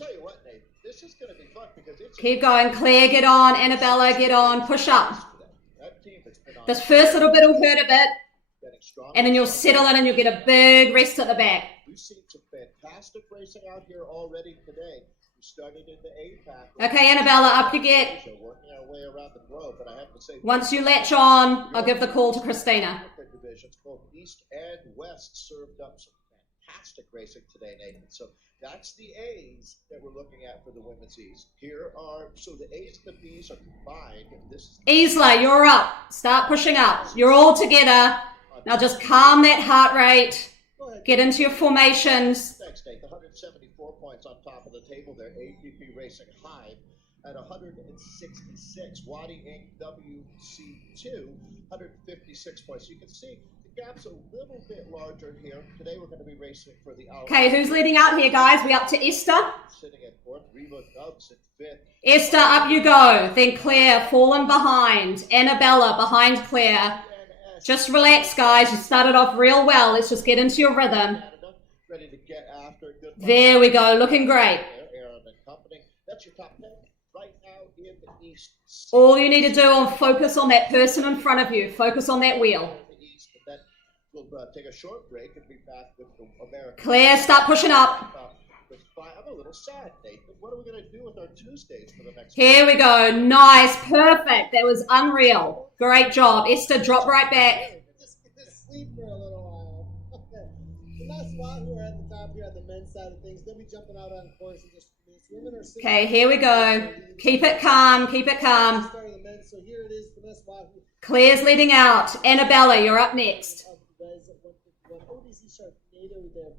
tell you what, Nate, this is going to be fun because it's... Keep going. Claire, get on. Annabella, get on. Push up. This first little bit will hurt a bit. And then you'll settle in and you'll get a big rest at the back. We've seen some fantastic racing out here already today. We started in the A-Pack. Okay, Annabella, up you get. Working our way around the globe, but I have to say, once you latch on, I'll give the call to Christina. Divisions, both East and West, served up some fantastic racing today, Nathan. So that's the A's that we're looking at for the women's E's. Here are, so the A's and the B's are combined. This is Isla, you're up. Start pushing up. You're all together. Now just calm that heart rate. Get into your formations. Thanks, Nate. 174 points on top of the table there. APP Racing Hive at 166. Wadi Inc. WC2, 156 points. You can see the gap's a little bit larger here. Today we're going to be racing for the hour. Okay, who's leading out here, guys? We up to Esther? Sitting at fourth. Reba Dubs at fifth. Esther, up you go. Then Claire, falling behind. Annabella, behind Claire. Just relax, guys. You started off real well. Let's just get into your rhythm. Ready to get after. There we go. Looking great. That's your top 10 right now in the East. All you need to do is focus on that person in front of you. Focus on that wheel. We'll take a short break and be back with the American. Claire, start pushing up. I'm a little sad, Nathan. What are we going to do with our Tuesdays for the next Here we go. Nice. Perfect. That was unreal. Great job. Esther, drop right back. Just sleep for a little while. The last spot who are at the top here on the men's side of things, they'll be jumping out on course and just women are sitting. Okay, here we go. Keep it calm. Keep it calm. So here it is, the next spot. Claire's leading out. Annabella, you're up next. ODC Sharknado there,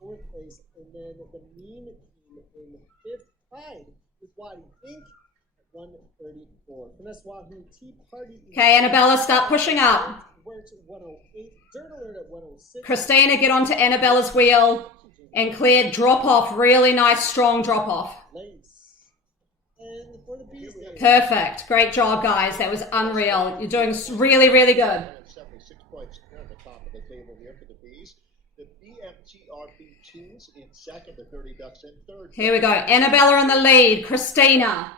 fourth place, and then the mean team in fifth, tied with Wadi Inc. at 134. Finesse Wahoo Tea Party. Okay, Annabella, start pushing up. Works at 108. Dirt Alert at 106. Christina, get onto Annabella's wheel. And Claire, drop off. Really nice, strong drop off. And for the B's there. Perfect. Great job, guys. That was unreal. You're doing really, really good. 76 points at the top of the table here for the B's. The BMTRB2s in second, the 30 Ducks in third. Here we go. Annabella in the lead. Christina.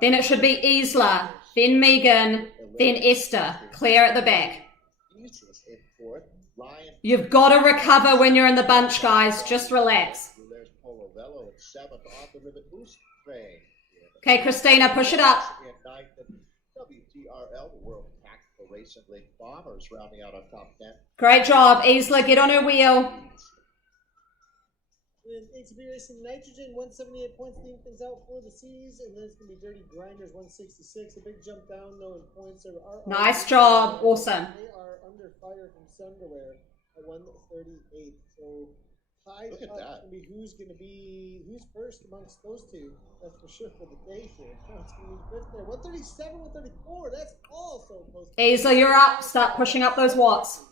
Then it should be Isla. Then Megan. Then Esther. Claire at the back. You've got to recover when you're in the bunch, guys. Just relax. Okay, Christina, push it up. WTRL, the World Tactical Racing League Bombers, rounding out on top 10. Great job. Isla, get on her wheel. HB Racing Nitrogen, 178 points, leading things out for the C's, and then it's going to be Dirty Grinders, 166. A big jump down, though, in points. Nice job. Awesome. They are under fire from Sunderwear at 138. So, tied up to be who's first amongst those two. That's for sure for the day here. It's going to be fifth there. 137, 134. That's also close. Isla, you're up. Start pushing up those watts.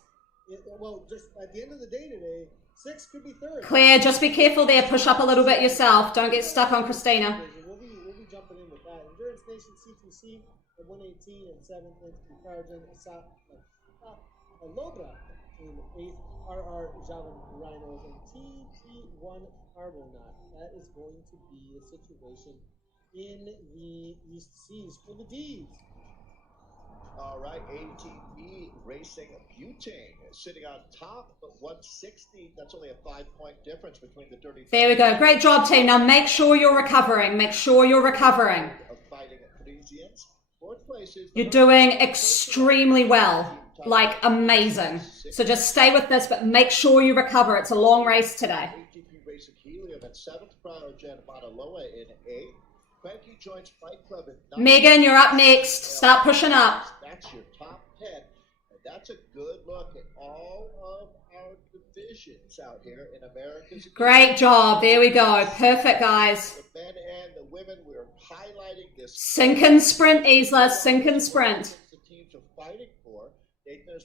Well, just at the end of the day today, 6 could be third. Claire, just be careful there. Push up a little bit yourself. Don't get stuck on Christina. We'll be jumping in with that. Endurance Nation C2C at 118 and 7th. Encouraging Lobra in 8th. RR Javan Rhinos and TT1 Arbonat. That is going to be the situation in the East Seas for the D's. All right, ATP Racing Butane sitting on top of 160. That's only a 5-point difference between the Dirty. There we go. Great job, team. Now make sure you're recovering. Make sure you're recovering. Of fighting Parisians. Fourth place is you're doing extremely well. Like, amazing. So just stay with this, but make sure you recover. It's a long race today. ATP Racing Helium at 7th. Cryogen Matalaloa in 8th. Cranky Joints Fight Club at 9th. Megan, you're up next. Start pushing up. That's your top 10. And that's a good look at all of our divisions out here in America's. Great job. There we go. Perfect, guys. The men and the women, we're highlighting this. Sink and sprint, Isla. Sink and sprint. The teams are fighting for.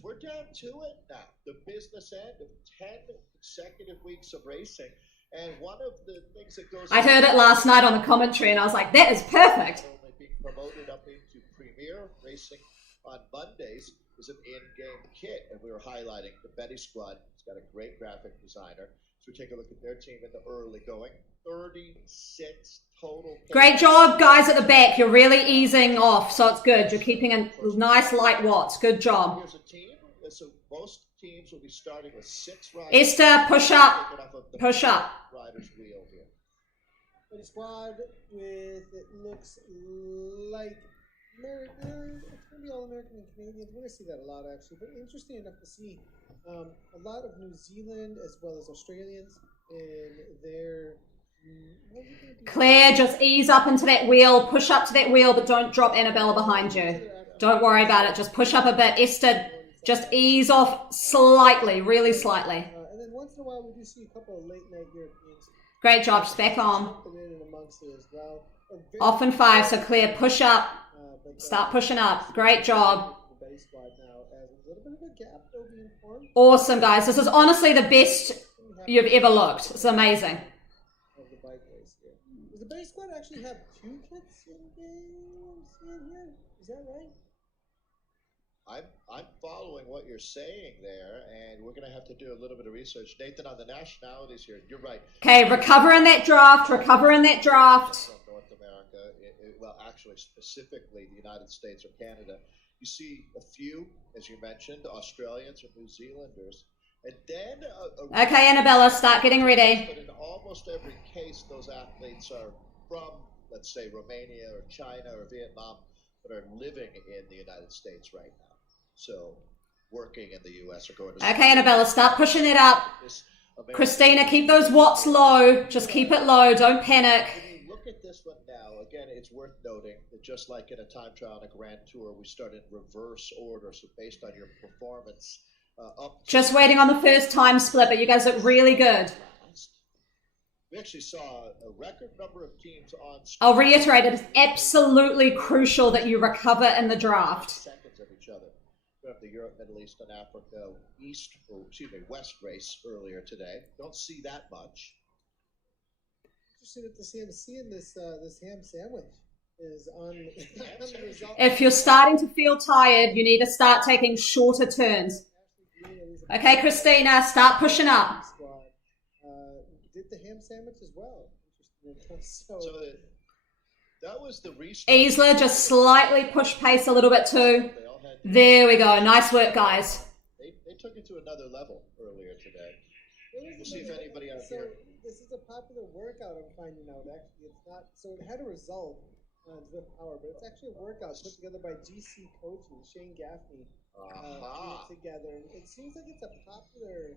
We're down to it now. The business end of 10 consecutive weeks of racing. And one of the things that goes... I heard it last night on the commentary, and I was like, that is perfect. Only being promoted up into Premier Racing on Mondays is an in-game kit, and we were highlighting the Betty Squad. It's got a great graphic designer. So we take a look at their team in the early going. 36 total. Great job, guys at the back. You're really easing off, so it's good. You're keeping a nice light watts. Good job. Here's a team. So most teams will be starting with 6 riders. Esther, push up. Push up. Rider's wheel here. Buddy squad with, it looks like American. It's going to be all American and Canadians. We're going to see that a lot, actually. But interesting enough to see a lot of New Zealand as well as Australians in their. Claire, just ease up into that wheel. Push up to that wheel, but don't drop Annabella behind you. Don't worry about it. Just push up a bit. Esther, just ease off slightly, really slightly. And then once in a while, we do see a couple of late night Europeans. Great job. Just back on. Off and 5. So Claire, push up. Start pushing up. Great job. Awesome, guys. This is honestly the best you've ever looked. It's amazing. Does the base squad actually have 2 kits in game? Here? Is that right? I'm following what you're saying there, and we're going to have to do a little bit of research. Nathan, on the nationalities here, you're right. Okay, recover in that draft. Recover in that draft. From North America, well, actually, specifically the United States or Canada. You see a few, as you mentioned, Australians or New Zealanders. And then okay, Annabella, start getting ready. But in almost every case, those athletes are from, let's say, Romania or China or Vietnam, but are living in the United States right now. So, working in the U.S. or going to. Okay, Annabella, start pushing it up. Christina, keep those watts low. Just keep it low. Don't panic. When you look at this one now, again, it's worth noting that just like in a time trial and a Grand Tour, we start in reverse order. So, based on your performance. Just waiting on the first time split, but you guys look really good. We actually saw a record number of teams on. I'll reiterate, it is absolutely crucial that you recover in the draft. Seconds of each other. We have the Europe, Middle East, and Africa West race earlier today. Don't see that much. Interesting to see him seeing this ham sandwich is on the result. If you're starting to feel tired, you need to start taking shorter turns. Okay, Christina, start pushing up. Did the ham sandwich as well. So that was the restart. Isla, just slightly push pace a little bit too. There we go. Nice work, guys. They took it to another level earlier today. We'll see if anybody out here. This is a popular workout I'm finding out. Actually, it's not. So it had a result on Zwift Power, but it's actually a workout put together by GC Coaching, Shane Gaffney. Together. It seems like it's a popular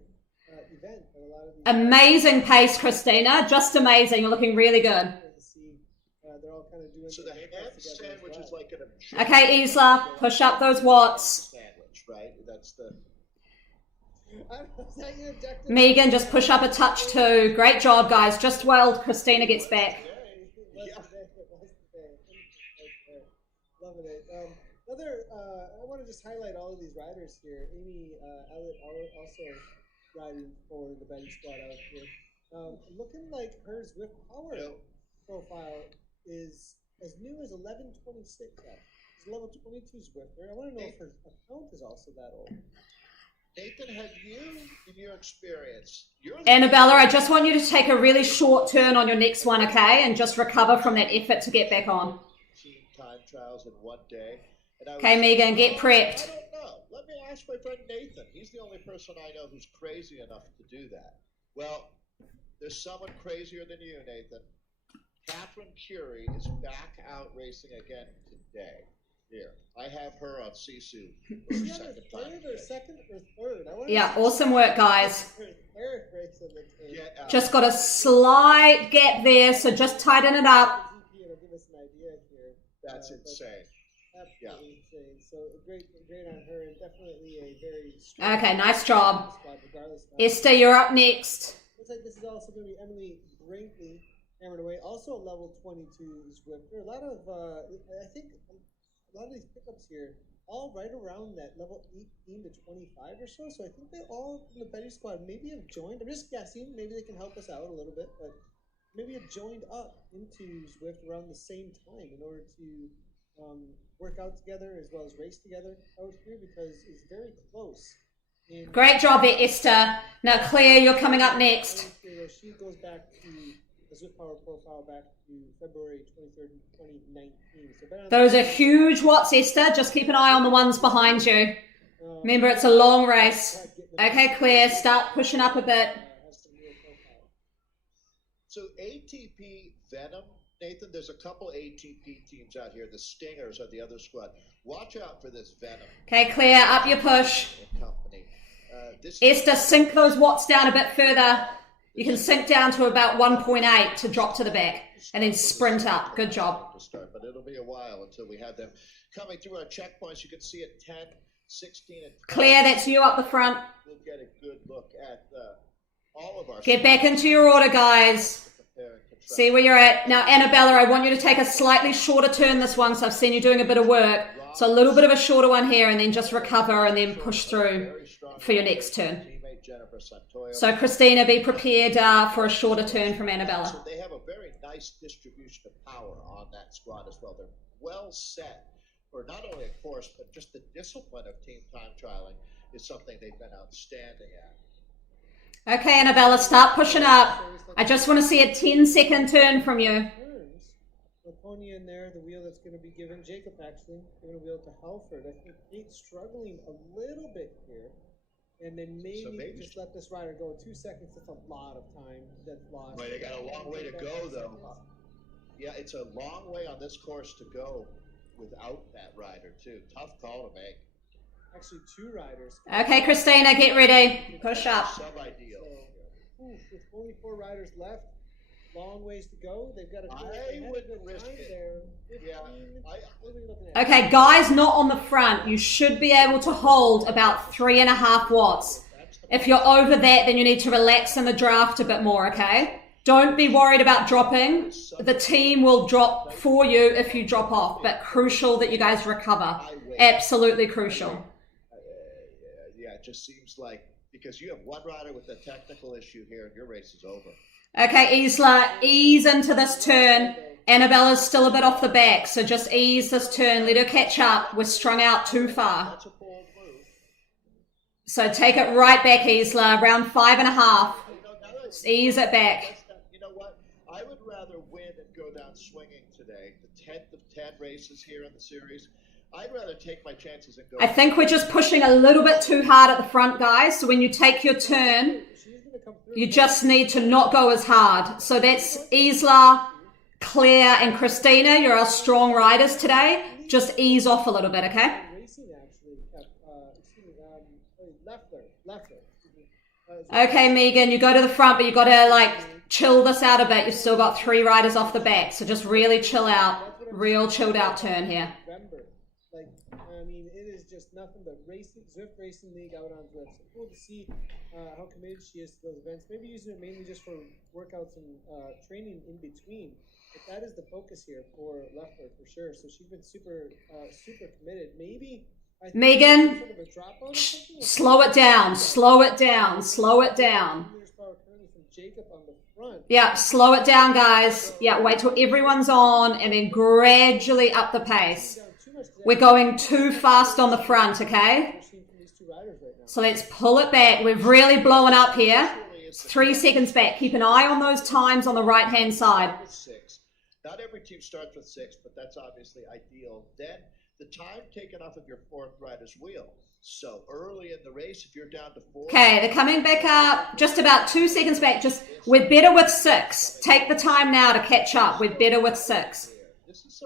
event for a lot of these. Amazing pace, Christina. Just amazing. You're looking really good. They're all kind of doing so the ham sandwich is like an okay, Isla, push up those watts. Sandwich, right? That's the. Megan, just push up a touch too. Great job, guys. Just while Christina gets back. Loving it. I want to just highlight all of these riders here. Amy Elliott also riding for the Betty squad out here. Looking like her Zwift Power profile is as new as 1126. She's level 22 Zwifter. I want to know if her account is also that old. Nathan, have you, in your experience, Annabella, I just want you to take a really short turn on your next one, okay? And just recover from that effort to get back on. Time trials in one day. Okay, Megan, get prepped. I don't know. Let me ask my friend Nathan. He's the only person I know who's crazy enough to do that. Well, there's someone crazier than you, Nathan. Catherine Curie is back out racing again today. Here, I have her on Sisu. Is she on her third or second or third? Yeah, awesome work, guys. Just got a slight gap there, so just tighten it up. That's insane. Absolutely insane. So great on her, and definitely a very okay, nice job. Esther, you're up next. Looks like this is also going to be Emily Brinkley hammered away, also a level 22 Zwifter. A lot of, I think, a lot of these pickups here, all right around that level 18 to 25 or so. So I think they all from the Betty squad maybe have joined. I'm just guessing. Maybe they can help us out a little bit, but maybe have joined up into Zwift around the same time in order to work out together as well as race together out here, because it's very close. Great job there, Esther. Now, Claire, you're coming up next. She goes back to the Zwift Power profile back to February 23rd, 2019. So those are huge watts, Esther. Just keep an eye on the ones behind you. Remember, it's a long race. Okay, Claire, start pushing up a bit. So ATP Venom, Nathan, there's a couple ATP teams out here. The Stingers are the other squad. Watch out for this Venom. Okay, Claire, up your push. Esther, sink those watts down a bit further. You can sink down to about 1.8 to drop to the back and then sprint up. Good job. To start, but it'll be a while until we have them coming through our checkpoints. You can see it 10, 16, and 12. Claire, that's you up the front. We'll get a good look at all of our... Get back into your order, guys. See where you're at. Now, Annabella, I want you to take a slightly shorter turn this one, so I've seen you doing a bit of work. So a little bit of a shorter one here, and then just recover and then push through for your next turn. So, Christina, be prepared for a shorter turn from Annabella. So they have a very nice distribution of power on that squad as well. They're well set for not only a course, but just the discipline of team time trialing is something they've been outstanding at. Okay, Annabella, start pushing up. I just want to see a 10-second turn from you. Pony in there, the wheel that's going to be given. Jacob actually giving a wheel to Halford. I think Kate's struggling a little bit here. And then maybe just let this rider go 2 seconds. That's a lot of time that's lost. Right, they got a long way to go, though. Yeah, it's a long way on this course to go without that rider, too. Tough call to make. Actually, 2 riders. Okay, Christina, get ready. Push up. Sub-ideal. So, with only 4 riders left, long ways to go. They've got a good risk there. 15, okay, guys not on the front, you should be able to hold about 3.5 watts. If you're over that, then you need to relax in the draft a bit more, okay? Don't be worried about dropping. The team will drop for you if you drop off, but crucial that you guys recover. Absolutely crucial. Yeah, it just seems like, because you have one rider with a technical issue here and your race is over. Okay, Isla, ease into this turn. Annabella's still a bit off the back, so just ease this turn. Let her catch up. We're strung out too far. So take it right back, Isla, around 5.5. Just ease it back. You know what? I would rather win and go down swinging today. The 10th of 10 races here in the series. I'd rather take my chances and go. I think we're just pushing a little bit too hard at the front, guys. So when you take your turn, you just need to not go as hard. So that's Isla, Claire, and Christina. You're our strong riders today. Just ease off a little bit, okay? Okay, Megan, you go to the front, but you got to like chill this out a bit. You've still got 3 riders off the back, so just really chill out. Real chilled out turn here. Just nothing but racing, Zwift Racing League out on Zwift. So cool to see how committed she is to those events. Maybe using it mainly just for workouts and training in between. But that is the focus here for Leffler for sure. So she's been super committed. Maybe I think Megan, sort of a drop out slow it down, slow it down, slow it down. From Jacob on the front. Yeah, slow it down, guys. Yeah, wait till everyone's on and then gradually up the pace. We're going too fast on the front, okay? So let's pull it back. We've really blown up here. 3 seconds back. Keep an eye on those times on the right-hand side. Not every team starts with 6, but that's obviously ideal. Then the time taken off of your 4th rider's wheel. So early in the race, if you're down to 4... Okay, they're coming back up. Just about 2 seconds back. We're better with 6. Take the time now to catch up. We're better with 6. This is...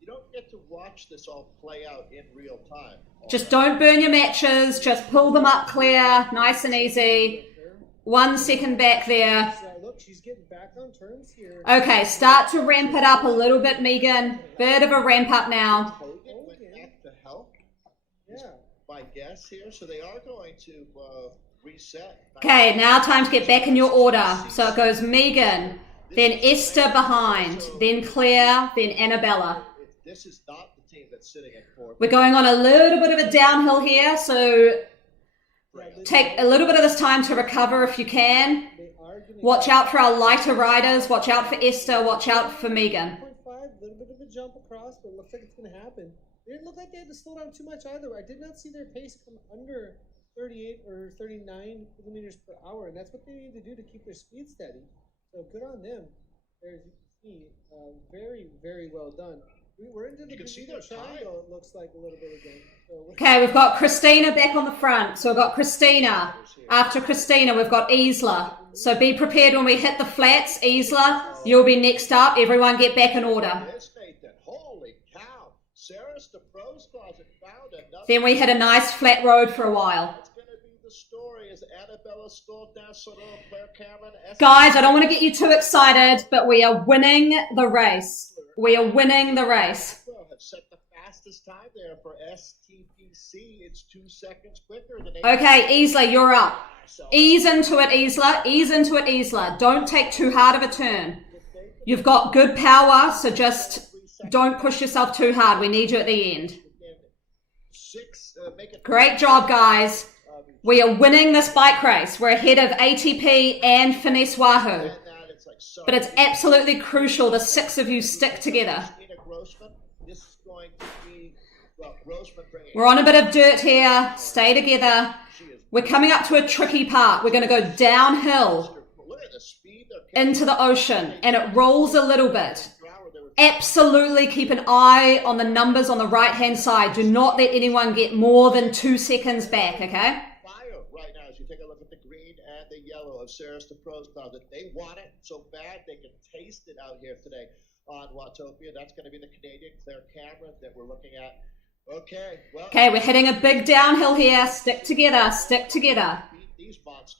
you don't get to watch this all play out in real time. Just don't burn your matches. Just pull them up clear. Nice and easy. 1 second back there. Look, she's getting back on turns here. Okay, start to ramp it up a little bit, Megan. Bit of a ramp up now. Hogan went back to help. Yeah. My guess here. So they are going to reset. Okay, now time to get back in your order. So it goes Megan, then Esther behind, then Claire, then Annabella. This is not the team that's sitting at 4. We're going on a little bit of a downhill here, so take a little bit of this time to recover if you can. Watch out for our lighter riders. Watch out for Esther. Watch out for Megan. 0.5, a little bit of a jump across, but it looks like it's going to happen. It didn't look like they had to slow down too much either. I did not see their pace come under 38 or 39 kilometers per hour, and that's what they need to do to keep their speed steady. So good on them. there, as you can see, very, very well done. We're into the You can see their triangle, it looks like a little bit again. So Okay, we've got Christina back on the front. So we've got Christina. After Christina, we've got Isla. So be prepared when we hit the flats. Isla, you'll be next up. Everyone get back in order. Holy cow. Sarah's the pros closet found another. Then we hit a nice flat road for a while. That's going to be the story as Annabella scored down Soto, Claire Cameron. Guys, I don't want to get you too excited, but we are winning the race. We are winning the race. Have set the fastest time there for STPC. It's 2 seconds quicker than. Okay, Isla, you're up. Ease into it, Isla. Ease into it, Isla. Don't take too hard of a turn. You've got good power, so just don't push yourself too hard. We need you at the end. Great job, guys. We are winning this bike race. We're ahead of ATP and Finesse Wahoo. But it's absolutely crucial the 6 of you stick together. We're on a bit of dirt here. Stay together. We're coming up to a tricky part. We're going to go downhill into the ocean, and it rolls a little bit. Absolutely keep an eye on the numbers on the right-hand side. Do not let anyone get more than 2 seconds back, okay? Right now, as you take a look at the green and the yellow of Sarah's the Pros Closet, they want it so bad they can taste it out here today on Watopia. That's going to be the Canadian Claire Cameron that we're looking at. Okay, well. Okay, we're hitting a big downhill here. Stick together, stick together.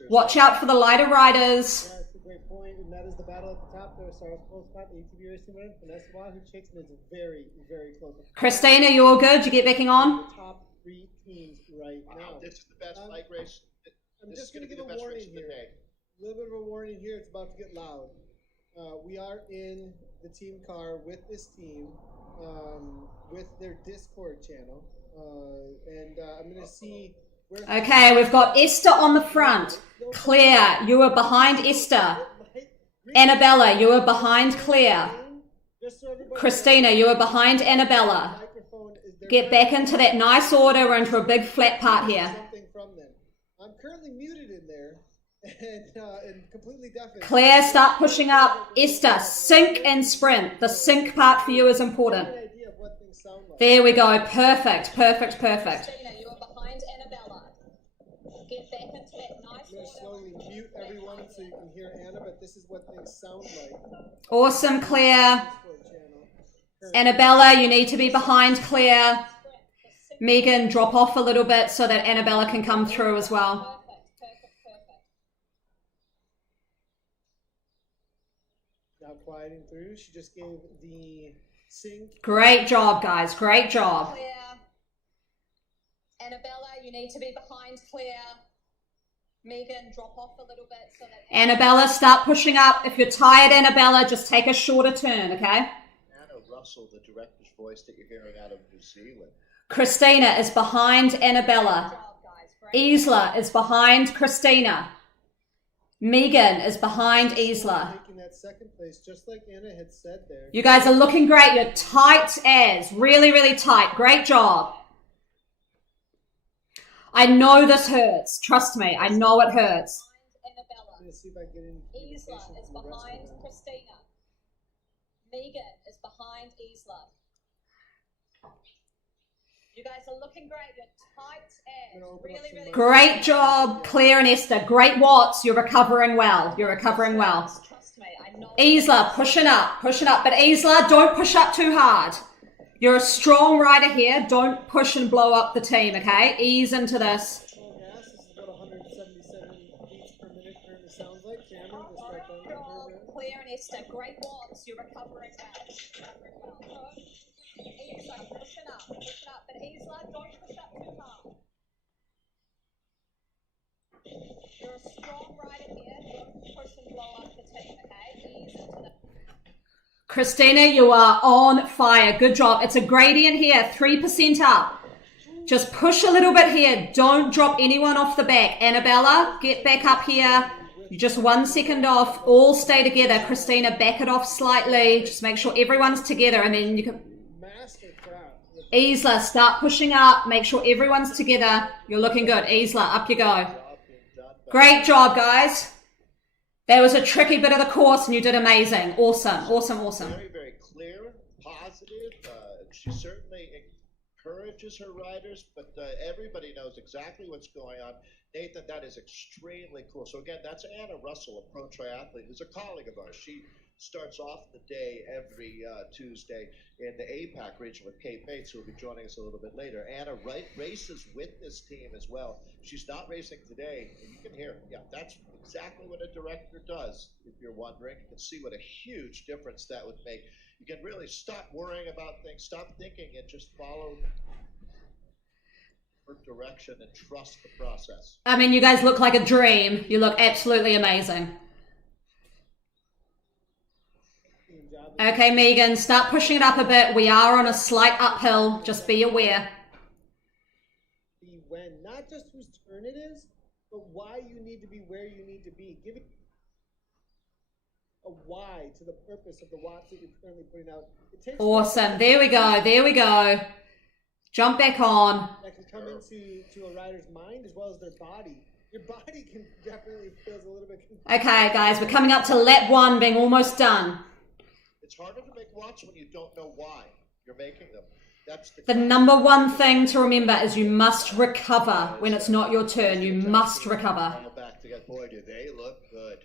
Watch out for the lighter riders. Yeah, that's a great point, and that is the battle at the top there. Sarah's Pros Closet, ATP Racing League, Finesse Wahoo Chicks, and it's very, very close. Christina, you all good? You get backing on? The top 3 teams right now. This is the best bike race. I'm just going to give a warning here. A little bit of a warning here. It's about to get loud. We are in the team car with this team, with their Discord channel, and I'm going to see where. Okay, we've got Esther on the front. Claire, you are behind Esther. Annabella, you are behind Claire. Christina, you are behind Annabella. Get back into that nice order. We're into a big flat part here. I'm currently muted in there and completely deaf. Claire, start pushing up. Esther, sync and sprint. The sync part for you is important. There we go. Perfect, perfect, perfect. You are behind Annabella. Get back into that nice I'm going to slowly mute everyone so you can hear Anna, but this is what things sound like. Awesome, Claire. Annabella, you need to be behind Claire. Megan, drop off a little bit so that Annabella can come through as well. Perfect. Now quieting through. She just gave the sync. Great job, guys. Great job. Claire. Annabella, you need to be behind Claire. Megan, drop off a little bit so that. Annabella, start pushing up. If you're tired, Annabella, just take a shorter turn, okay? Anna Russell, the director's voice that you're hearing out of New Zealand. Christina is behind Annabella. Isla is behind Christina. Megan is behind Isla. Taking that second place, just like Anna had said there. You guys are looking great. You're tight as. Really, really tight. Great job. I know this hurts. Trust me. I know it hurts. Annabella. I'm gonna see if I get any Isla is behind Christina. Megan is behind Isla. You guys are looking great. You're tight as. Really, really. Great job, Claire and Esther. Great watts. You're recovering well. You're recovering well. Trust me, I know. Isla, pushing up. But Isla, don't push up too hard. You're a strong rider here. Don't push and blow up the team, okay? Ease into this. This is about 177 beats per minute currently sounds like. Cameron, just right down the curve. Claire and Esther, great watts. You're recovering well. Isla, pushing up. But Isla, don't push up too hard. You're a strong rider here. Don't push and blow up the team, okay? Ease into the. Christina, you are on fire. Good job. It's a gradient here, 3% up. Just push a little bit here. Don't drop anyone off the back. Annabella, get back up here. You're just 1 second off. All stay together. Christina, back it off slightly. Just make sure everyone's together, and then you can. Isla, start pushing up. Make sure everyone's together. You're looking good. Isla, up you go. Great job, guys. There was a tricky bit of the course and you did amazing. Awesome, awesome, awesome. Very, very clear, positive. She certainly encourages her riders, but everybody knows exactly what's going on. Nathan, that is extremely cool. So again, that's Anna Russell, a pro triathlete, who's a colleague of ours. She starts off the day every Tuesday in the APAC region with Kate Bates, who will be joining us a little bit later. Anna races with this team as well. She's not racing today, and you can hear, yeah, that's exactly what a director does, if you're wondering. You can see what a huge difference that would make. You can really stop worrying about things, stop thinking, and just follow her direction and trust the process. I mean, you guys look like a dream. You look absolutely amazing. Okay, Megan, start pushing it up a bit. We are on a slight uphill. Just be aware. Be when, not just whose turn it is, but why you need to be where you need to be. Give it a why to the purpose of the watts that you're currently putting out. It takes awesome. There we go. There we go. Jump back on. That can come into a rider's mind as well as their body. Your body can definitely feels a little bit confused. Okay, guys, we're coming up to lap 1, being almost done. It's harder to make watts when you don't know why you're making them. That's the number one thing to remember is you must recover when it's not your turn. You must recover. Boy, do they look good.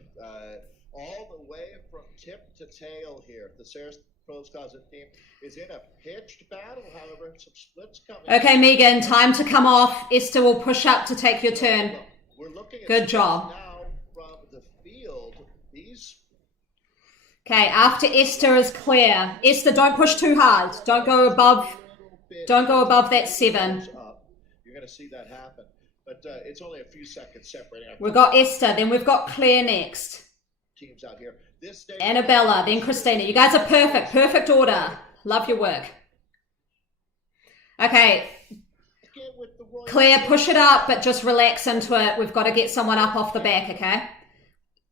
All the way from tip to tail here. The Sarah's Pros Closet team is in a pitched battle, however, some splits coming. Okay, Megan, time to come off. Esther will push up to take your turn. We're looking at good job. Now from the field, these. Okay, after Esther is clear. Esther, don't push too hard. Don't go above that 7. You're going to see that happen. But it's only a few seconds separating. We've got Esther, then we've got Claire next. Teams out here. Annabella, then Christina. You guys are perfect. Perfect order. Love your work. Okay. Claire, push it up, but just relax into it. We've got to get someone up off the back, okay?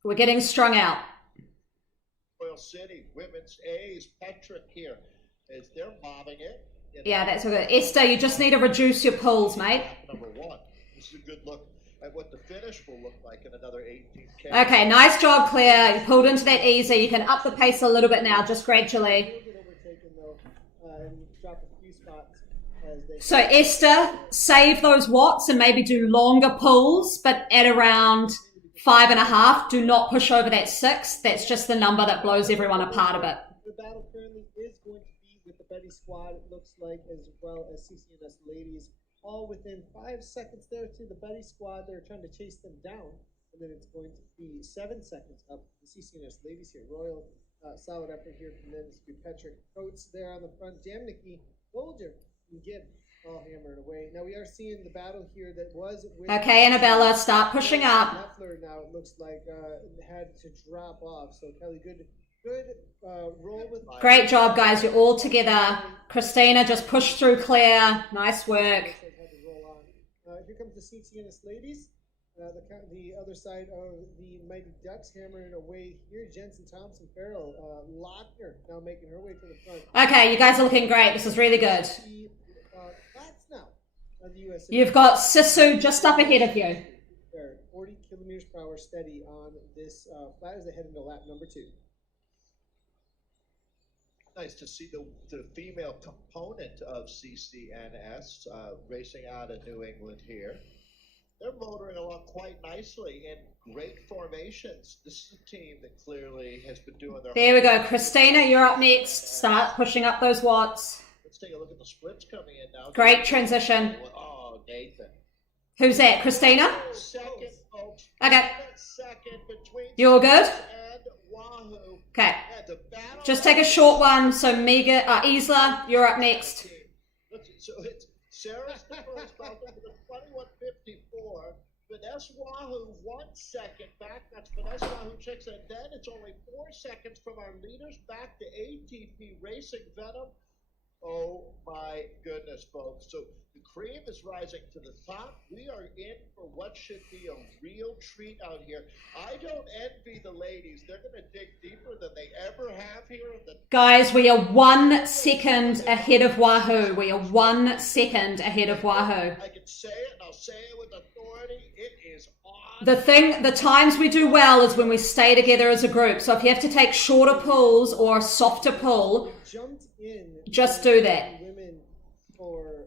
We're getting strung out. Royal City, Women's A's, Patrick here. As they're mobbing it. Yeah, that's good. Esther, you just need to reduce your pulls, mate. Number 1. This is a good look at what the finish will look like in another 18K. Okay, nice job, Claire. You pulled into that easy. You can up the pace a little bit now, just gradually. So Esther, save those watts and maybe do longer pulls, but at around 5.5. Do not push over that 6. That's just the number that blows everyone apart a bit. The battle currently is going to be with the Betty squad, it looks like, as well as CCNS ladies. All within 5 seconds there to the Betty squad. They're trying to chase them down. And then it's going to be 7 seconds up to the CCNS ladies here. Royal, solid effort here from them. It's Patrick Coates there on the front. Jamnicky, Bolger, and Gibb all hammering away. Now we are seeing the battle here that was with... Okay, Annabella, start pushing up. Leffler now, it looks like, had to drop off. So Kelly, good roll with... Great job, guys. You're all together. Christina, just push through Claire. Nice work. Here comes the CCNS ladies. The other side of the Mighty Ducks hammering away here. Jensen Thompson Farrell. Lochner now making her way to the front. Okay, you guys are looking great. This is really good. You've got Sisu just up ahead of you. 40 kilometers per hour steady on this flat as they head into lap number 2. Nice to see the female component of CCNS racing out of New England here. They're motoring along quite nicely in great formations. This is a team that clearly has been doing their... There we go. Christina, you're up next. Start pushing up those watts. Let's take a look at the splits coming in now. Great transition. Oh, Nathan. Who's that? Christina? Second, folks. Okay. Second between... You all good? And Wahoo. Okay. Just take a short one. So Isla, you're up next. So it's Sarah's the first with a 21.54. Vanessa Wahoo 1 second back. That's Vanessa Wahoo checks, and then it's only 4 seconds from our leaders back to ATP Racing Venom. Oh my goodness, folks. So the cream is rising to the top. We are in for what should be a real treat out here. I don't envy the ladies. They're going to dig deeper than they ever have here. Guys, we are 1 second ahead of Wahoo. We are 1 second ahead of Wahoo. I can say it, and I'll say it with authority. It is The times we do well is when we stay together as a group. So if you have to take shorter pulls or a softer pull, just do that. Women for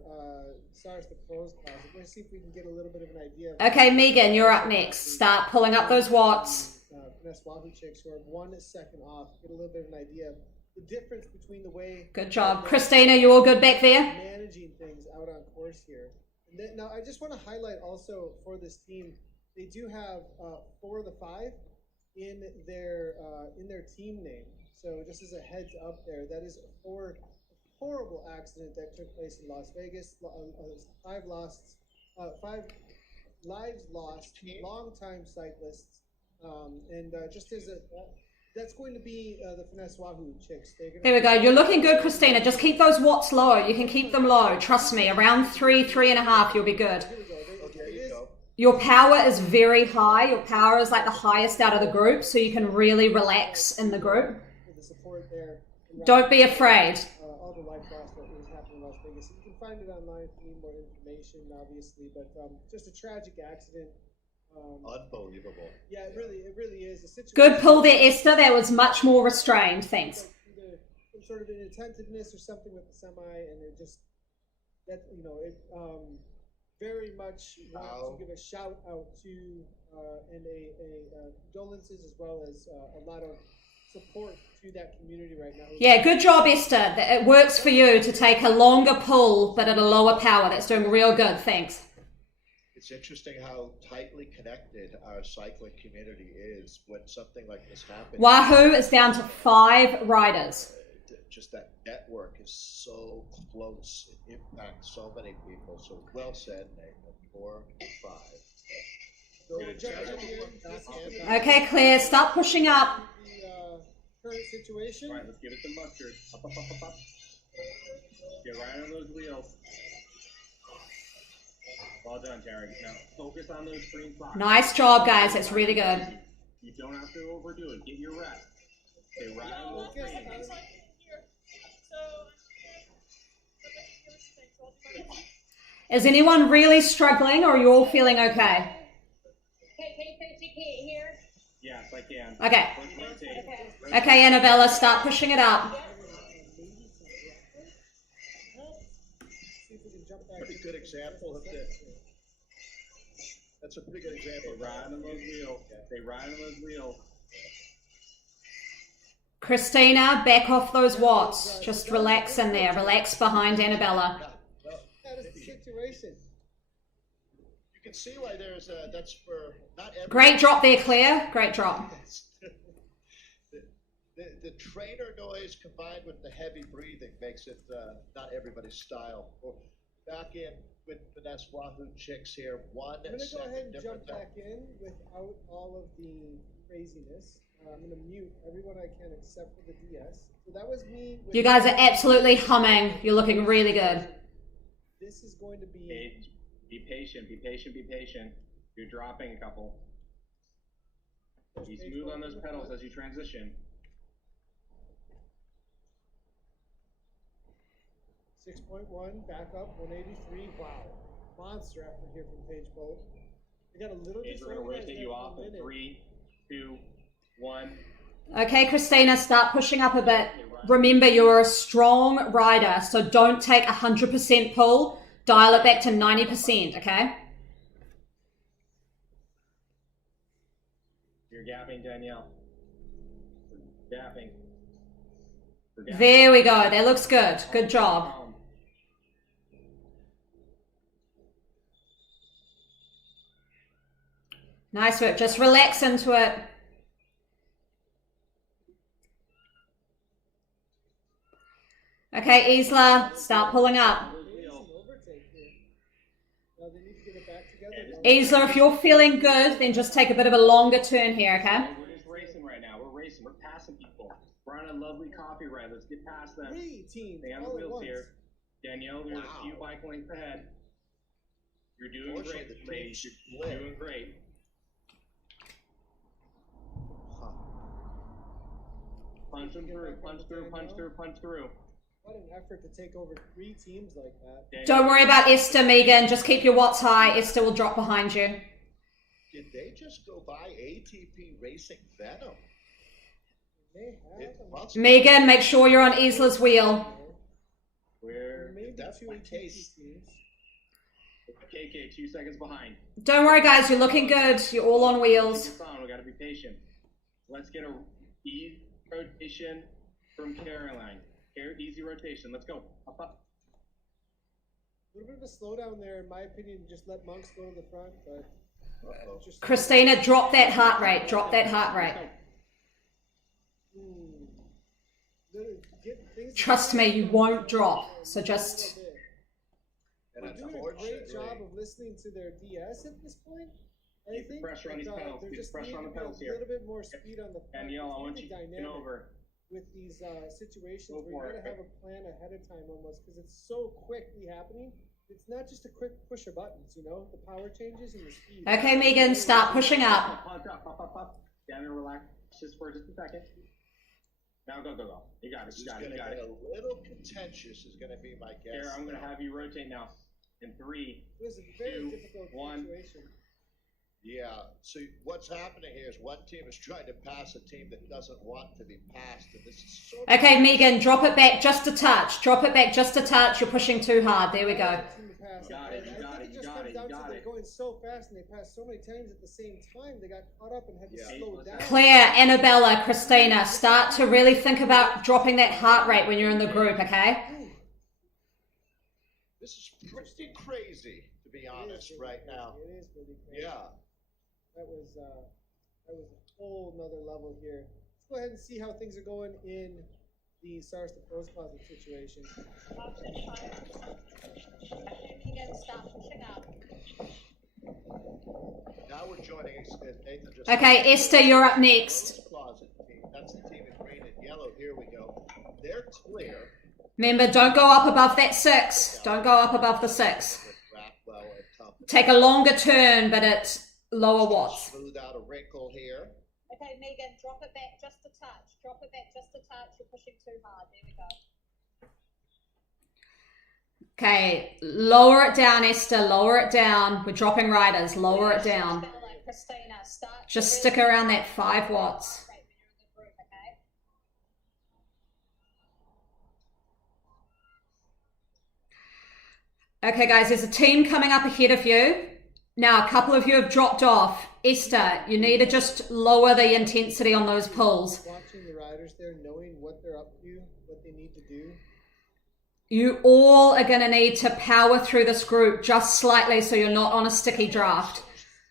Stars the Pros class. Let's see if we can get a little bit of an idea. Okay, Megan, you're up next. Start pulling up those watts. Finesse Wahoo chicks who are 1 second off. Get a little bit of an idea of the difference between the way. Good job. Christina, you all good back there? Managing things out on course here. And then, now, I just want to highlight also for this team, they do have 4 of the 5 in their team name. So just as a heads up there, that is a horrible accident that took place in Las Vegas. 5 lives lost, long-time cyclists. Just as that's going to be the Finesse Wahoo chicks. There we go. You're looking good, Christina. Just keep those watts low. You can keep them low. Trust me. Around 3.5, you'll be good. Your power is very high. Your power is like the highest out of the group, so you can really relax in the group. Don't be afraid. All the life loss that was happening in Las Vegas. You can find it online if you need more information, obviously, but just a tragic accident. Unbelievable. Yeah, it really is. Good pull there, Esther. That was much more restrained. Thanks. Either some sort of inattentiveness or something with the semi, and it just very much want to give a shout out to and condolences as well as a lot of support to that community right now. Yeah, good job, Esther. It works for you to take a longer pull but at a lower power. That's doing real good. Thanks. It's interesting how tightly connected our cycling community is when something like this happens. Wahoo is down to 5 riders. Just that network is so close. It impacts so many people. So well said, Nathan. 4, 5. Okay, Claire, start pushing up. Current situation. All right, let's give it some mustard. Up, up, up, up, up. Get right on those wheels. Well done, Terry. Now focus on those green spots. Nice job, guys. That's really good. You don't have to overdo it. Get your rest. Stay right on those green. Is anyone really struggling, or are you all feeling okay? Okay, you can't hear? Yes, I can. Okay. Okay, Annabella, start pushing it up. Pretty good example of this. That's a pretty good example. Stay right on those wheels. Stay right on those wheels. Christina, back off those watts. Just relax in there. Relax behind Annabella. That is the situation. You can see why there's that's for not every. Great drop there, Claire. Great drop. The trainer noise combined with the heavy breathing makes it not everybody's style. Back in with Finesse Wahoo chicks here. I'm going to go ahead and jump back in without all of the craziness. I'm going to mute everyone I can except for the DS. So that was me. You guys are absolutely humming. You're looking really good. This is going to be... Be patient, be patient, be patient. You're dropping a couple. Be smooth on those pedals as you transition. 6.1, back up, 183. Wow. Monster effort here from Paige Bolt. We got a little Paige, we're going to rotate you off in 3, 2, 1. Okay, Christina, start pushing up a bit. Remember, you're a strong rider, so don't take 100% pull. Dial it back to 90%, okay? You're gapping, Danielle. Gapping. There we go. That looks good. Good job. Nice work. Just relax into it. Okay, Isla, start pulling up. Isla, if you're feeling good, then just take a bit of a longer turn here, okay? We're just racing right now. We're racing. We're passing people. We're on a lovely coffee ride. Let's get past them. Stay on the wheels here. Danielle, you're a few bike lengths ahead. You're doing great, ladies. You're doing great. Punch them through, punch through, punch through, punch through. What an effort to take over 3 teams like that. Don't worry about Esther, Megan. Just keep your watts high. Esther will drop behind you. Did they just go by ATP Racing Venom? Megan, make sure you're on Isla's wheel. That's my case. KK, 2 seconds behind. Don't worry, guys. You're looking good. You're all on wheels. We gotta be patient. Let's get a easy rotation from Caroline. Easy rotation. Let's go. Up, up. A little bit of a slowdown there, in my opinion. Just let Monks go to the front, but. Christina, drop that heart rate. Drop that heart rate. Trust me, you won't drop. So just. They're doing a great job of listening to their DS at this point. I think pressure on these pedals. They're just pressure on the pedals a here. little bit more speed on the front. Danielle, I want you to get over. With these situations where you gotta have a plan ahead of time almost, because it's so quickly happening. It's not just a quick push of buttons, you know, the power changes and the speed. Okay, Megan, start pushing up. Daniel, relax just for just a second. Now go, go, go. You got it, you got it, you got it. A little contentious is going to be my guess. Here, I'm going to have you rotate now. In 3, 2, 1. Situation. Yeah, so what's happening here is one team is trying to pass a team that doesn't want to be passed, and this is so. Okay, Megan, drop it back just a touch. Drop it back just a touch. You're pushing too hard. There we go. You got it, you got it, you got it, you got it. They're going so fast and they passed so many times at the same time, they got caught up and had to slow down. Claire, Annabella, Christina, start to really think about dropping that heart rate when you're in the group, okay? This is pretty crazy, to be honest, right now. It is pretty crazy. Yeah. That was a whole nother level here. Let's go ahead and see how things are going in the Stars to Pros Closet situation. Now we're joining Nathan. Okay, Esther, you're up next. That's the team in green and yellow. Here we go. They're clear. Remember, don't go up above that 6. Don't go up above the 6. Take a longer turn, but it's lower watts. Smooth out a wrinkle here. Okay, Megan, drop it back just a touch. Drop it back just a touch. You're pushing too hard. There we go. Okay, lower it down, Esther. Lower it down. We're dropping riders. Lower it down. Just stick around that 5 watts. Okay, guys, there's a team coming up ahead of you. Now, a couple of you have dropped off. Esther, you need to just lower the intensity on those pulls. Watching the riders there, knowing what they're up to, what they need to do. You all are going to need to power through this group just slightly so you're not on a sticky draft.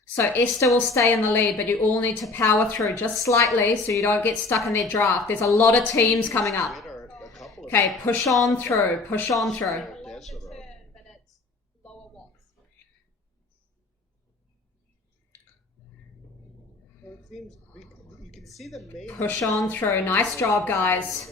So Esther will stay in the lead, but you all need to power through just slightly so you don't get stuck in their draft. There's a lot of teams coming up. Okay, push on through. Push on through. Push on through. Nice job, guys.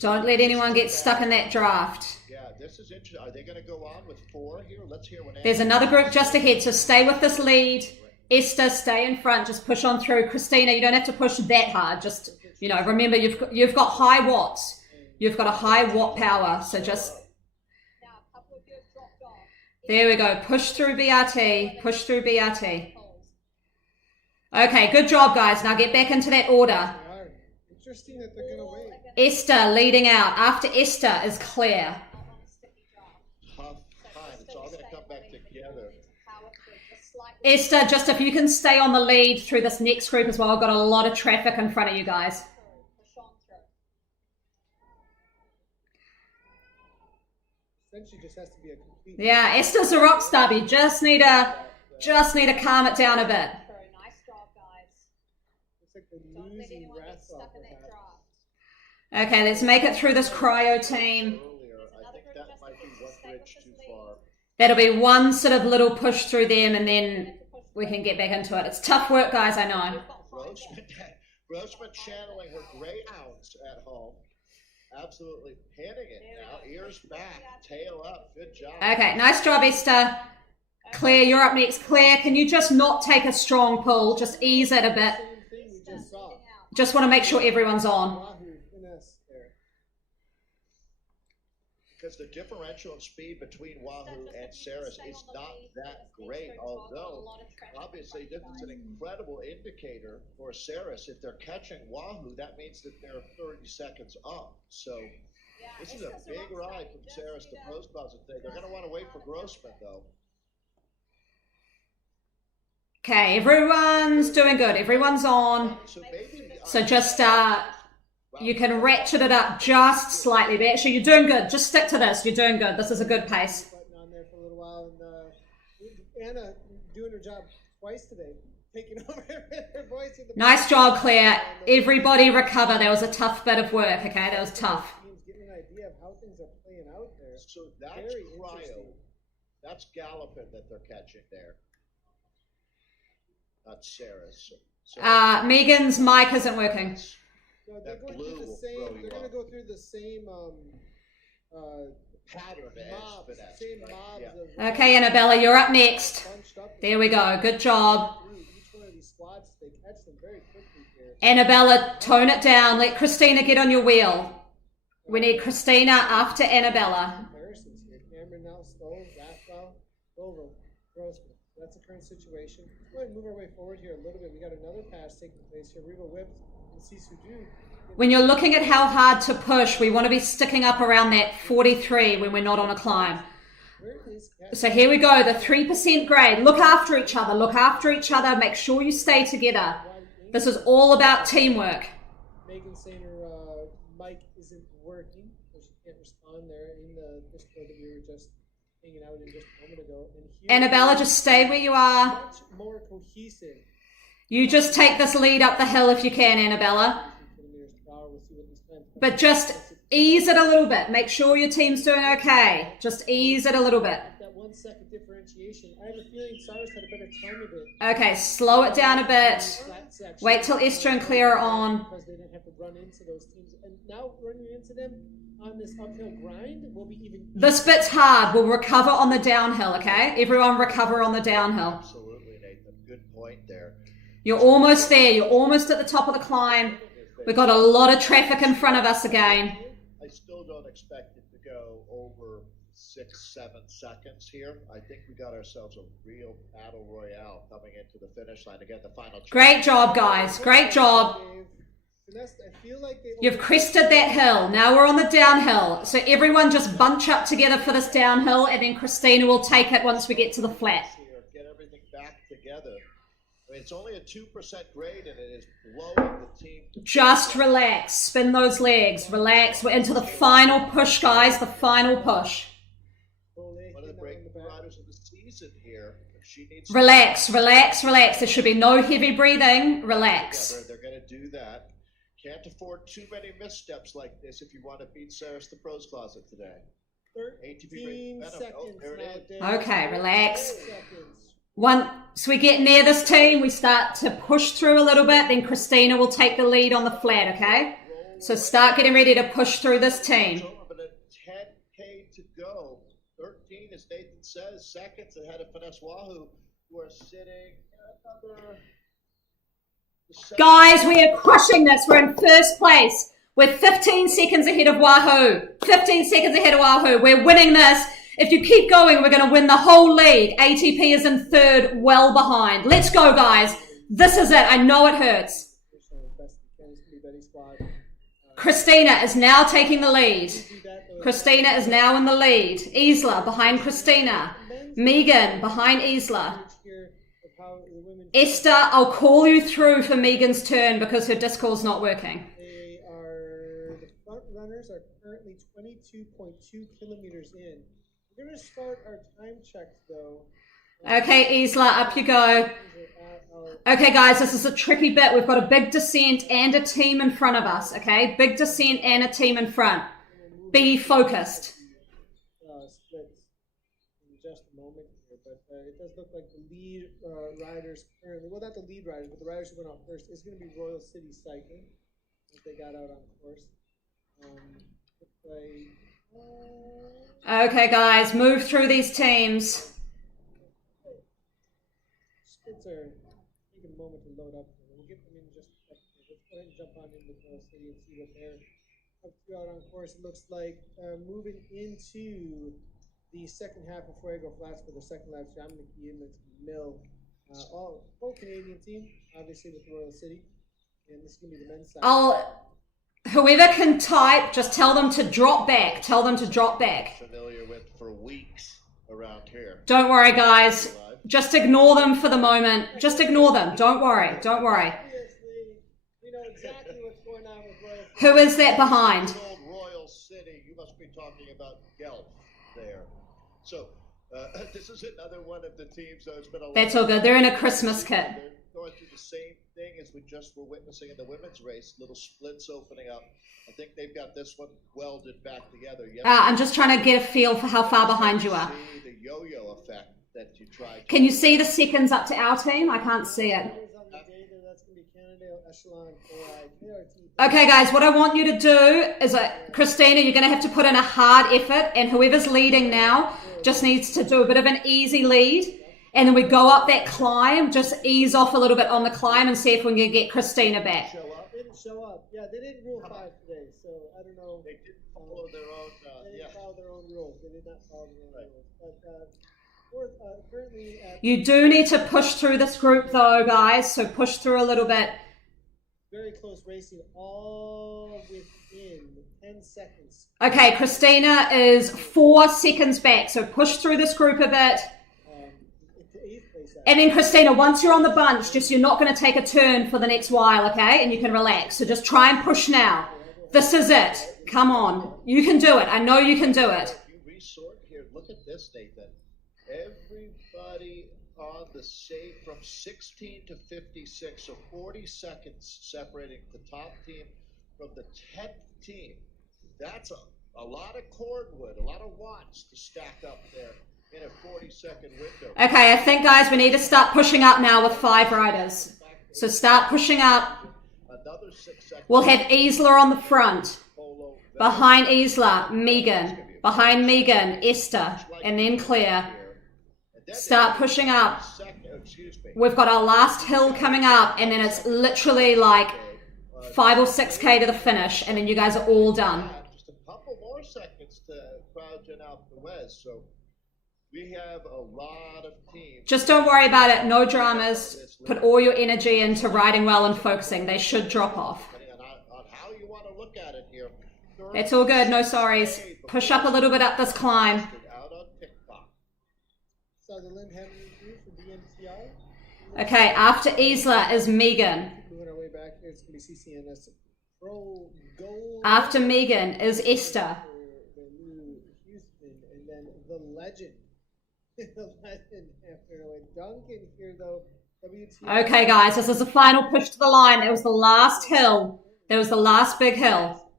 Don't let anyone get stuck in that draft. Yeah, this is interesting. Are they going to go on with 4 here? Let's hear what. There's another group just ahead, so stay with this lead. Esther, stay in front. Just push on through. Christina, you don't have to push that hard. Just, you know, remember you've got high watts. You've got a high watt power, so just. There we go. Push through BRT. Push through BRT. Okay, good job, guys. Now get back into that order. Interesting that they're gonna wait. Esther leading out. After Esther is Claire. Tough time. It's all going to come back together. Esther, just if you can stay on the lead through this next group as well. I've got a lot of traffic in front of you guys. Essentially just has to be a complete. Yeah, Esther's a rock star. You just need to calm it down a bit. Okay, let's make it through this cryo team. That'll be one sort of little push through them and then we can get back into it. It's tough work, guys, I know. Grossman channeling her greyhounds at home. Absolutely pinning it now. Ears back, tail up. Good job. Okay, nice job, Esther. Claire, you're up next. Claire, can you just not take a strong pull? Just ease it a bit. Just want to make sure everyone's on. because the differential in speed between Wahoo and Saris is not that great, although obviously this is an incredible indicator for Saris. If they're catching Wahoo, that means that they're 30 seconds up. So this is a big ride from Saris to Pros Closet today. They're going to want to wait for Grossman, though. Okay, everyone's doing good. Everyone's on. So just you can ratchet it up just slightly. But actually, you're doing good. Just stick to this. You're doing good. This is a good pace. On there for a little while, and Anna doing her job twice today, taking over her voice. Nice job, Claire. Everybody recover. That was a tough bit of work. Okay, that was tough. Getting an idea of how things are playing out there. So that's Cryo. That's Gallopin that they're catching there. Not Saris. Megan's mic isn't working. No, they're going through the same. They're going to go through the same pattern. Mobs. Okay, Annabella, you're up next. There we go. Good job. Each one of these squads, they catch them very quickly here. Annabella, tone it down. Let Christina get on your wheel. We need Christina after Annabella. Cameron now, Stoll, Rathbell, Govo, Grossman. That's the current situation. Let's go ahead and move our way forward here a little bit. We got another pass taking place here. Riva whipped and Sisuju. When you're looking at how hard to push, we want to be sticking up around that 43 when we're not on a climb. So here we go, the 3% grade. Look after each other. Look after each other. Make sure you stay together. This is all about teamwork. Megan's saying her mic isn't working, so she can't respond there in the Discord that we were just hanging out in just a moment ago. And Annabella, just stay where you are. Much more cohesive. You just take this lead up the hill if you can, Annabella. But just ease it a little bit. Make sure your team's doing okay. Just ease it a little bit. That 1 second differentiation. I have a feeling Cyrus had a better time of it. Okay, slow it down a bit. Wait till Esther and Claire are on. Because they didn't have to run into those teams. And now running into them on this uphill grind will be even easier. This bit's hard. We'll recover on the downhill, okay? Everyone recover on the downhill. Absolutely, Nathan. Good point there. You're almost there. You're almost at the top of the climb. We've got a lot of traffic in front of us again. I still don't expect it to go over 6-7 seconds here. I think we got ourselves a real battle royale coming into the finish line. Again, the final. Great job, guys. Great job. You've crested that hill. Now we're on the downhill. So everyone just bunch up together for this downhill, and then Christina will take it once we get to the flat. Get everything back together. It's only a 2% grade, and it is blowing the team. Just relax. Spin those legs. Relax. We're into the final push, guys. The final push. One of the breaking riders of the season here. She needs relax, relax, relax. There should be no heavy breathing. Relax. They're going to do that. Can't afford too many missteps like this if you want to beat Saris the Pros Closet today. 13 seconds okay, relax. Once we get near this team, we start to push through a little bit, then Christina will take the lead on the flat, okay? So start getting ready to push through this team. 10K to go. 13, as Nathan says, seconds ahead of Finesse Wahoo, who are sitting another... Guys, we are crushing this. We're in first place. We're 15 seconds ahead of Wahoo. 15 seconds ahead of Wahoo. We're winning this. If you keep going, we're going to win the whole league. ATP is in third, well behind. Let's go, guys. This is it. I know it hurts. Christina is now taking the lead. Christina is now in the lead. Isla behind Christina. Megan behind Isla. Esther, I'll call you through for Megan's turn because her Discord's not working. The front runners are currently 22.2 kilometers in. We're going to start our time checks, though. Okay, Isla, up you go. Okay, guys, this is a tricky bit. We've got a big descent and a team in front of us, okay? Big descent and a team in front. Be focused. Splits in just a moment here, but it does look like the lead riders currently, well, not the lead riders, but the riders who went off first is going to be Royal City Cycling, as they got out on course. Okay, guys, move through these teams. Spits are taking a moment to load up. We'll get them in just a second. Let's go ahead and jump on in with Royal City and see what their out on course. It looks like moving into the second half of Fuego Flats for the second lap. John McKeon, Mill, full Canadian team, obviously with Royal City, and this is gonna be the men's side. Whoever can type, just tell them to drop back. Tell them to drop back. Familiar with for weeks around here. Don't worry, guys. Just ignore them for the moment. Just ignore them. Don't worry. Don't worry. We know exactly what's going on with Royal City. Who is that behind? Royal City. You must be talking about Guelph there. So this is another one of the teams that's been a lot. That's all good. They're in a Christmas kit. They're going through the same thing as we just were witnessing in the women's race. Little splits opening up. I think they've got this one welded back together. I'm just trying to get a feel for how far behind you are. The yo-yo effect that you tried. Can you see the seconds up to our team? I can't see it. Okay, guys, what I want you to do is, Christina, you're going to have to put in a hard effort, and whoever's leading now just needs to do a bit of an easy lead, and then we go up that climb, just ease off a little bit on the climb and see if we can get Christina back. Didn't show up. Yeah, they didn't rule 5 today, so I don't know. They didn't follow their own. They didn't follow their own rules. They did not follow their own rules. But currently, you do need to push through this group, though, guys. So push through a little bit. Very close racing, all within 10 seconds. Okay, Christina is 4 seconds back, so push through this group a bit. And then, Christina, once you're on the bunch, just you're not going to take a turn for the next while, okay? And you can relax. So just try and push now. This is it. Come on. You can do it. I know you can do it. You resort here. Look at this, Nathan. Everybody on the same from 16 to 56, so 40 seconds separating the top team from the 10th team. That's a lot of cordwood, a lot of watts to stack up there in a 40-second window. Okay, I think, guys, we need to start pushing up now with 5 riders. So start pushing up. Another 6 seconds. We'll have Isla on the front. Behind Isla, Megan. Behind Megan, Esther. And then Claire. Start pushing up. We've got our last hill coming up, and then it's literally like 5 or 6K to the finish, and then you guys are all done. Just a couple more seconds to crowd out the West, so we have a lot of teams. Just don't worry about it. No dramas. Put all your energy into riding well and focusing. They should drop off. On how you want to look at it here. It's all good. No sorries. Push up a little bit up this climb. Out on Tick Tock. Sutherland having you for BMTI. Okay, after Isla is Megan. Moving our way back here, it's going to be CCNS Pro Gold. After Megan is Esther. The new Houston, and then the legend. The legend after Duncan here, though. WTI. Okay, guys, this is the final push to the line. It was the last hill. There was the last big hill.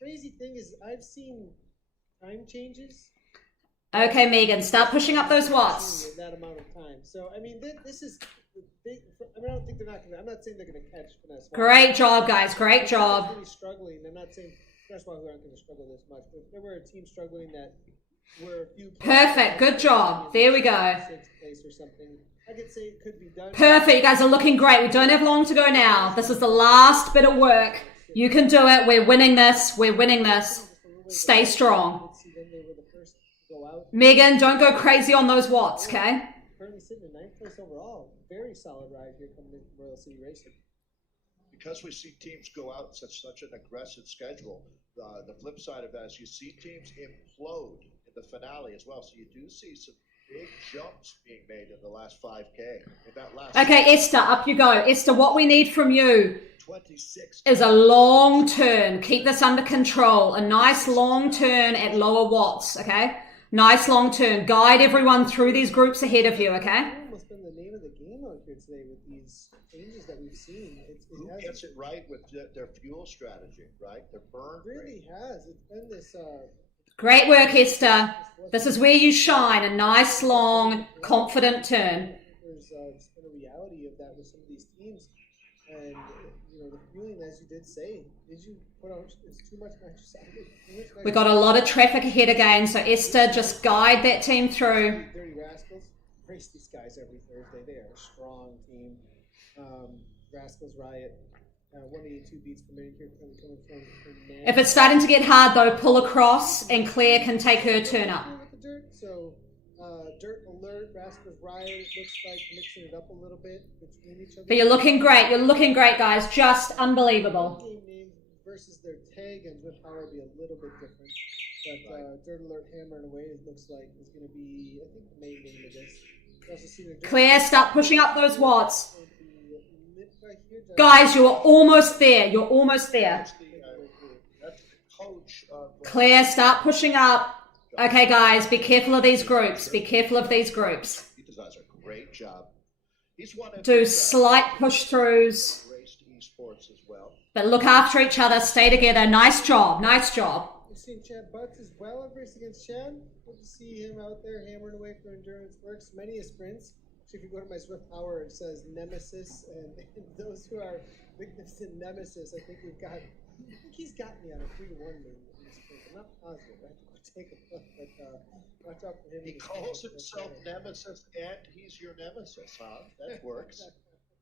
The crazy thing is, I've seen time changes. Okay, Megan, start pushing up those watts. That amount of time. So, I mean, this is. I don't think they're not going to. I'm not saying they're going to catch Finesse. Great job, guys. Great job. Really struggling. I'm not saying Finesse Wahoo aren't going to struggle this much, but if there were a team struggling that were a few. Perfect. Good job. There we go. 6th place or something. I could say it could be done. Perfect. You guys are looking great. We don't have long to go now. This is the last bit of work. You can do it. We're winning this. We're winning this. Stay strong. Megan, don't go crazy on those watts, okay? Currently sitting in 9th place overall. Very solid ride here coming into Royal City Racing. Because we see teams go out such an aggressive schedule, the flip side of that is you see teams implode in the finale as well. So you do see some big jumps being made in the last 5K. In that last Okay, Esther, up you go. Esther, what we need from you 26 is a long turn. Keep this under control. A nice long turn at lower watts, okay? Nice long turn. Guide everyone through these groups ahead of you, okay? That's been the name of the game out here today with these changes that we've seen. Who gets it right with their fuel strategy, right? Their burn rate. It really has. It's been this... Great work, Esther. This is where you shine. A nice, long, confident turn. There's just been a reality of that with some of these teams. And, you know, the fueling, as you did say, is you put out too much nitrous. We got a lot of traffic ahead again, so Esther, just guide that team through. Dirty Rascals. Race these guys every Thursday. They are a strong team. Rascals Riot. 182 beats per minute here coming from If it's starting to get hard though, pull across and Claire can take her turn up. with the dirt. So dirt alert, Rascal's Riot, it looks like mixing it up a little bit between each other. But you're looking great. You're looking great, guys. Just unbelievable. Game names versus their tag and Zwift Power will be a little bit different. But Dirt Alert Hammering Away, it looks like is going to be, I think, the main name of this. Claire, start pushing up those watts. Guys, you're almost there. You're almost there. Claire, start pushing up. Okay, guys, be careful of these groups. Be careful of these groups. He does a great job. Do slight push-throughs. But look after each other. Stay together. Nice job. Nice job. We've seen Chad Butts as well. I've raced against Chad. Good to see him out there hammering away for endurance works. Many a sprints. So if you go to my Zwift Power, it says Nemesis, and those who are victims to Nemesis, I think he's got me on a 3-1 lead in the sprint. I'm not positive. I have to go take a look, but watch out for him. He calls himself Nemesis, and he's your Nemesis, huh? That works.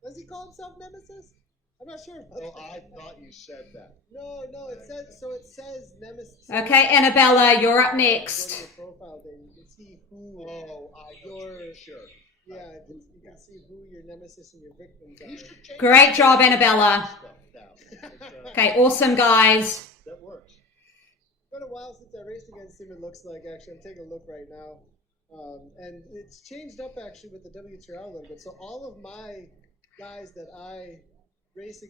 Does he call himself Nemesis? I'm not sure. Oh, I thought you said that. No, it says Nemesis. Okay, Annabella, you're up next. Go to your profile there. You can see who sure. Yeah, you can see who your nemesis and your victims are. Great job, Annabella. Okay, awesome, guys. That works. It's been a while since I raced against him, it looks like. Actually, I'm taking a look right now. And it's changed up, actually, with the WTRL a little bit. So all of my guys that I race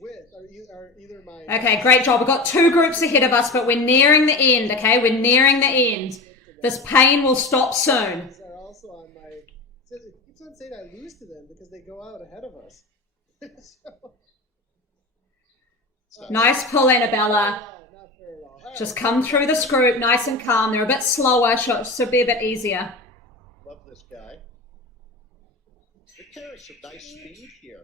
with are either my... Okay, great job. We've got 2 groups ahead of us, but we're nearing the end, okay? We're nearing the end. This pain will stop soon. Are also on my... It keeps on saying I lose to them because they go out ahead of us. Nice pull, Annabella. Just come through this group nice and calm. They're a bit slower, so be a bit easier. Love this guy. They're carrying some nice speed here.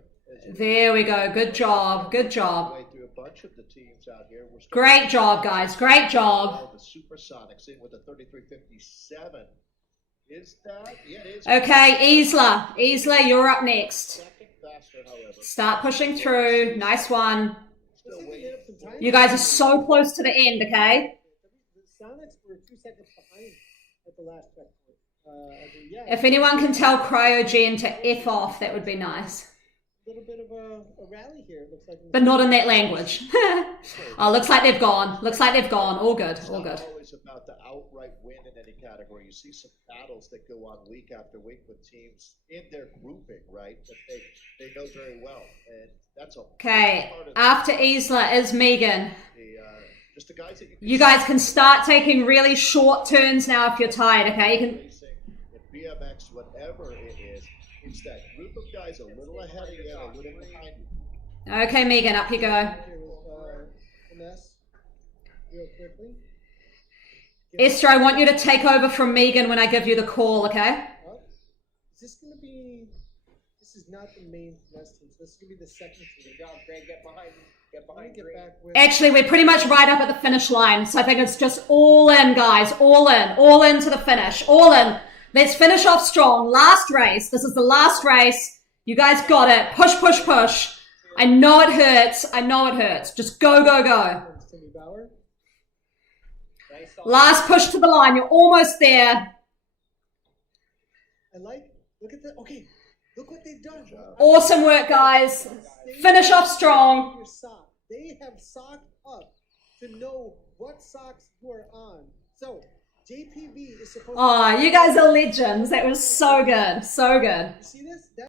There we go. Good job. Good job. Through a bunch of the teams out here. Great job, guys. Great job. The Supersonics in with a 33.57. Is that? Yeah, it is. Okay, Isla. Isla, you're up next. Second faster, however. Start pushing through. Nice one. You guys are so close to the end, okay? The Sonics were 2 seconds behind at the last checkpoint. If anyone can tell Cryogen to F off, that would be nice. A little bit of a rally here, it looks like. But not in that language. Oh, looks like they've gone. Looks like they've gone. All good. All good. It's not always about the outright win in any category. You see some battles that go on week after week with teams in their grouping, right? That they know very well. And that's a okay. After Isla is Megan. Just the guys that you guys can start taking really short turns now if you're tired, okay? You can. In BMX, whatever it is, it's that group of guys a little ahead of you, a little behind you. Okay, Megan, up you go. Esther, I want you to take over from Megan when I give you the call, okay? Is this going to be... This is not the main finesse team, so this is going to be the second team. Good job, Greg. Get behind me. Get behind me. Actually, we're pretty much right up at the finish line, so I think it's just all in, guys. All in. All in to the finish. All in. Let's finish off strong. Last race. This is the last race. You guys got it. Push, push, push. I know it hurts. I know it hurts. Just go, go, go. Last push to the line. You're almost there. Look at that. Okay. Look what they've done. Awesome work, guys. Finish off strong. They have socked up to know what socks you are on. So, JPV is supposed to... Oh, you guys are legends. That was so good. So good. You see this?